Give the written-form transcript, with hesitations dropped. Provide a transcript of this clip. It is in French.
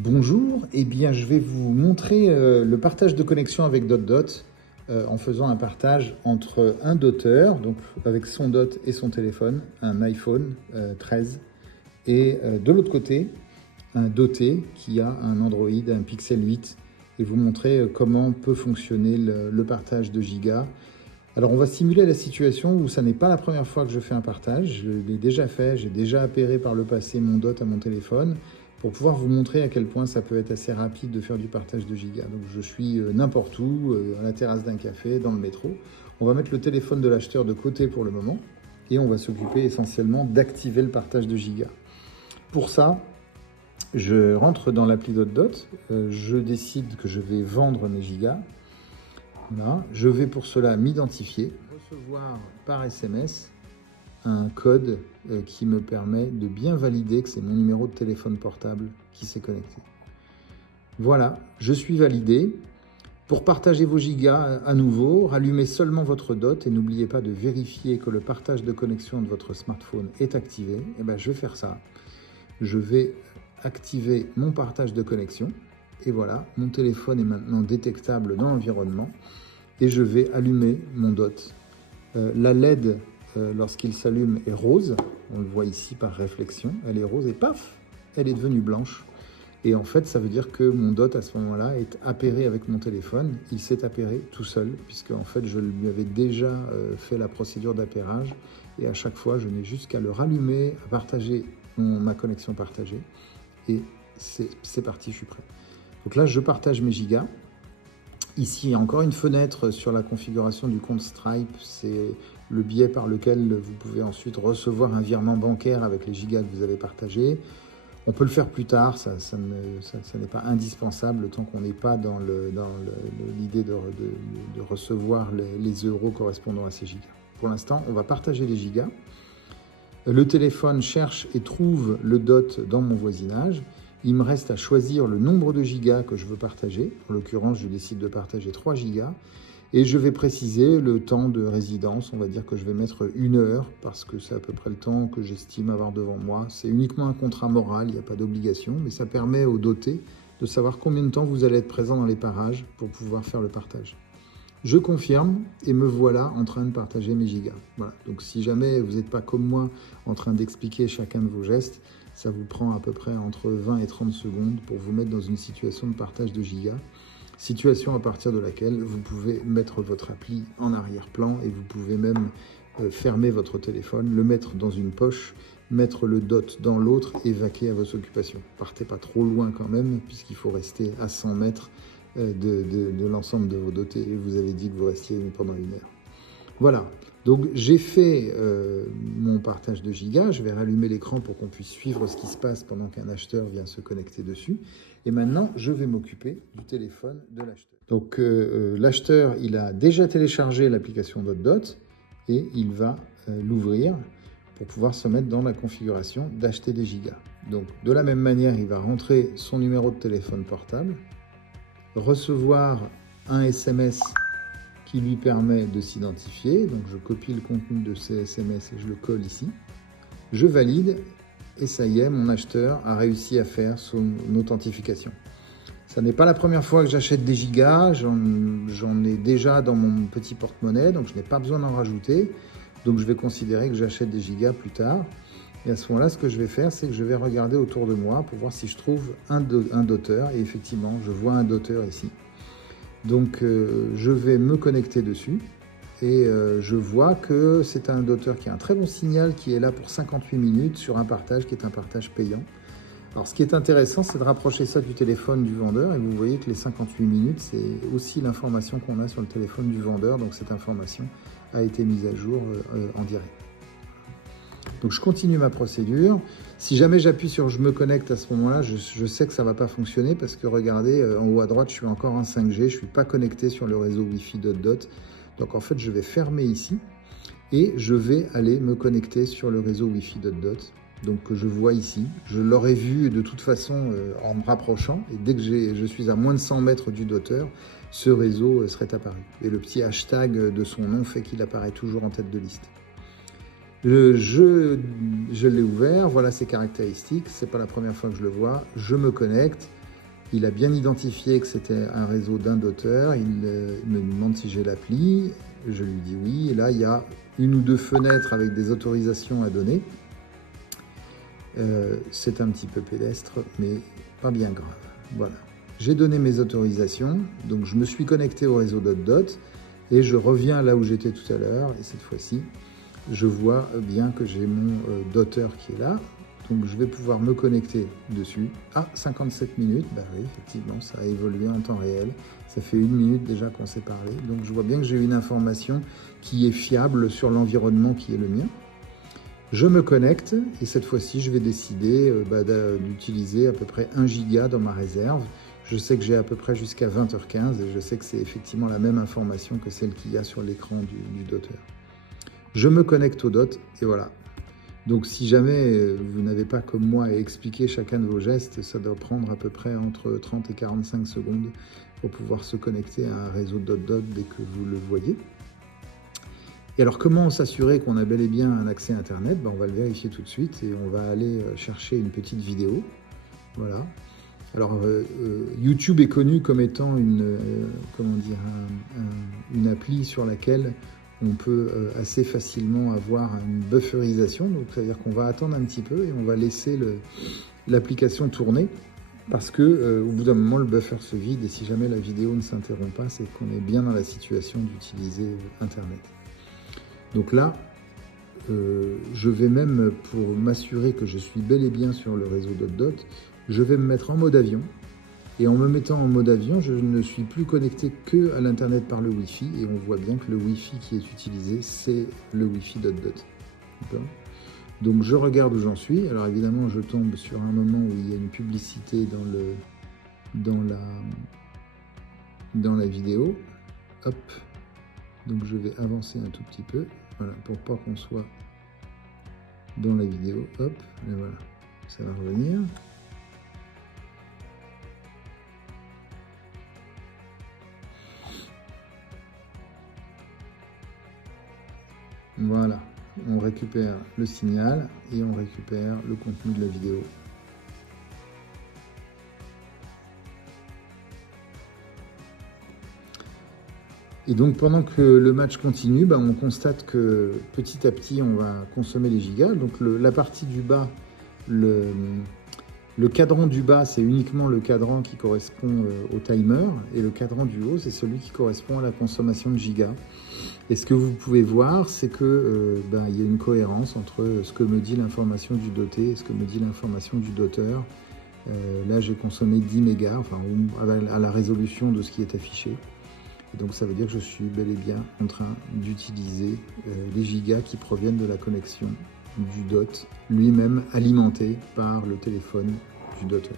Bonjour, eh bien je vais vous montrer le partage de connexion avec DotDot en faisant un partage entre un doteur, donc avec son dot et son téléphone, un iPhone 13, et de l'autre côté, un doté qui a un Android, un Pixel 8, et vous montrer comment peut fonctionner le partage de gigas. Alors on va simuler la situation où ça n'est pas la première fois que je fais un partage, je l'ai déjà fait, j'ai déjà appairé par le passé mon dot à mon téléphone, pour pouvoir vous montrer à quel point ça peut être assez rapide de faire du partage de gigas. Donc je suis n'importe où, à la terrasse d'un café, dans le métro. On va mettre le téléphone de l'acheteur de côté pour le moment et on va s'occuper essentiellement d'activer le partage de gigas. Pour ça, je rentre dans l'appli DotDot, je décide que je vais vendre mes gigas. Là, je vais pour cela m'identifier, recevoir par SMS un code qui me permet de bien valider que c'est mon numéro de téléphone portable qui s'est connecté. Voilà, je suis validé. Pour partager vos gigas à nouveau, rallumez seulement votre dot et n'oubliez pas de vérifier que le partage de connexion de votre smartphone est activé. Et bien, je vais faire ça. Je vais activer mon partage de connexion. Et voilà, mon téléphone est maintenant détectable dans l'environnement. Et je vais allumer mon dot. La LED, lorsqu'il s'allume, est rose. On le voit ici par réflexion. Elle est rose et paf, elle est devenue blanche. Et en fait, ça veut dire que mon dot, à ce moment-là, est appairé avec mon téléphone. Il s'est appairé tout seul, puisque en fait, je lui avais déjà fait la procédure d'appairage. Et à chaque fois, je n'ai juste qu'à le rallumer, à partager ma connexion partagée. Et c'est parti, je suis prêt. Donc là, je partage mes gigas. Ici, il y a encore une fenêtre sur la configuration du compte Stripe. C'est le biais par lequel vous pouvez ensuite recevoir un virement bancaire avec les gigas que vous avez partagés. On peut le faire plus tard, ça n'est pas indispensable tant qu'on n'est pas dans l'idée de recevoir les euros correspondant à ces gigas. Pour l'instant, on va partager les gigas. Le téléphone cherche et trouve le dot dans mon voisinage. Il me reste à choisir le nombre de gigas que je veux partager. En l'occurrence, je décide de partager 3 gigas. Et je vais préciser le temps de résidence. On va dire que je vais mettre 1 heure parce que c'est à peu près le temps que j'estime avoir devant moi. C'est uniquement un contrat moral, il n'y a pas d'obligation, mais ça permet aux dotés de savoir combien de temps vous allez être présent dans les parages pour pouvoir faire le partage. Je confirme et me voilà en train de partager mes gigas. Voilà. Donc si jamais vous n'êtes pas comme moi en train d'expliquer chacun de vos gestes, ça vous prend à peu près entre 20 et 30 secondes pour vous mettre dans une situation de partage de gigas. Situation à partir de laquelle vous pouvez mettre votre appli en arrière-plan et vous pouvez même fermer votre téléphone, le mettre dans une poche, mettre le dot dans l'autre et vaquer à vos occupations. Partez pas trop loin quand même, puisqu'il faut rester à 100 mètres de l'ensemble de vos dotés. Et vous avez dit que vous restiez pendant 1 heure. Voilà, donc j'ai fait mon partage de gigas, je vais rallumer l'écran pour qu'on puisse suivre ce qui se passe pendant qu'un acheteur vient se connecter dessus. Et maintenant, je vais m'occuper du téléphone de l'acheteur. Donc l'acheteur, il a déjà téléchargé l'application DotDot et il va l'ouvrir pour pouvoir se mettre dans la configuration d'acheter des gigas. Donc de la même manière, il va rentrer son numéro de téléphone portable, recevoir un SMS qui lui permet de s'identifier. Donc je copie le contenu de ces SMS et je le colle ici. Je valide et ça y est, mon acheteur a réussi à faire son authentification. Ça n'est pas la première fois que j'achète des gigas, j'en ai déjà dans mon petit porte-monnaie, donc je n'ai pas besoin d'en rajouter. Donc je vais considérer que j'achète des gigas plus tard. Et à ce moment-là, ce que je vais faire, c'est que je vais regarder autour de moi pour voir si je trouve un doteur. Et effectivement, je vois un doteur ici. Donc je vais me connecter dessus et je vois que c'est un doteur qui a un très bon signal qui est là pour 58 minutes sur un partage qui est un partage payant. Alors ce qui est intéressant, c'est de rapprocher ça du téléphone du vendeur et vous voyez que les 58 minutes, c'est aussi l'information qu'on a sur le téléphone du vendeur, donc cette information a été mise à jour en direct. Donc je continue ma procédure. Si jamais j'appuie sur « Je me connecte » à ce moment-là, je sais que ça ne va pas fonctionner parce que regardez, en haut à droite, je suis encore en 5G, je ne suis pas connecté sur le réseau Wi-Fi DotDot. Donc en fait, je vais fermer ici et je vais aller me connecter sur le réseau Wi-Fi DotDot. Donc que je vois ici. Je l'aurais vu de toute façon en me rapprochant et dès que je suis à moins de 100 mètres du doteur, ce réseau serait apparu. Et le petit hashtag de son nom fait qu'il apparaît toujours en tête de liste. Je l'ai ouvert, voilà ses caractéristiques, c'est pas la première fois que je le vois, je me connecte, Il a bien identifié que c'était un réseau d'un doteur. Il me demande si j'ai l'appli. Je lui dis oui. Et là, il y a une ou deux fenêtres avec des autorisations à donner. C'est un petit peu pédestre, mais pas bien grave. Voilà. J'ai donné mes autorisations. Donc, je me suis connecté au réseau .dot et je reviens là où j'étais tout à l'heure. Et cette fois-ci, je vois bien que j'ai mon doteur qui est là. Donc, je vais pouvoir me connecter dessus. Ah, 57 minutes. Bah oui, effectivement, ça a évolué en temps réel. Ça fait 1 minute déjà qu'on s'est parlé. Donc, je vois bien que j'ai une information qui est fiable sur l'environnement qui est le mien. Je me connecte et cette fois-ci, je vais décider d'utiliser à peu près 1 giga dans ma réserve. Je sais que j'ai à peu près jusqu'à 20h15 et je sais que c'est effectivement la même information que celle qu'il y a sur l'écran du doteur. Je me connecte au dot et voilà. Donc si jamais vous n'avez pas comme moi à expliquer chacun de vos gestes, ça doit prendre à peu près entre 30 et 45 secondes pour pouvoir se connecter à un réseau .dot dès que vous le voyez. Et alors comment s'assurer qu'on a bel et bien un accès Internet? On va le vérifier tout de suite et on va aller chercher une petite vidéo. Voilà. Alors YouTube est connu comme étant une appli sur laquelle on peut assez facilement avoir une bufferisation, donc c'est-à-dire qu'on va attendre un petit peu et on va laisser l'application tourner parce que au bout d'un moment le buffer se vide et si jamais la vidéo ne s'interrompt pas, c'est qu'on est bien dans la situation d'utiliser Internet. Donc là, je vais même, pour m'assurer que je suis bel et bien sur le réseau .dot, je vais me mettre en mode avion. Et en me mettant en mode avion, je ne suis plus connecté que à l'Internet par le Wi-Fi. Et on voit bien que le Wi-Fi qui est utilisé, c'est le Wi-Fi .dot. Donc je regarde où j'en suis. Alors évidemment, je tombe sur un moment où il y a une publicité dans la vidéo. Hop. Donc je vais avancer un tout petit peu. Voilà, pour pas qu'on soit dans la vidéo. Hop. Et voilà. Ça va revenir. Voilà, on récupère le signal et on récupère le contenu de la vidéo. Et donc pendant que le match continue, on constate que petit à petit on va consommer les gigas. Donc la partie du bas, le cadran du bas, c'est uniquement le cadran qui correspond au timer et le cadran du haut, c'est celui qui correspond à la consommation de gigas. Et ce que vous pouvez voir, c'est que il y a une cohérence entre ce que me dit l'information du doté et ce que me dit l'information du doteur. Là, j'ai consommé 10 mégas, enfin à la résolution de ce qui est affiché. Et donc ça veut dire que je suis bel et bien en train d'utiliser les gigas qui proviennent de la connexion du dot, lui-même alimenté par le téléphone du doteur.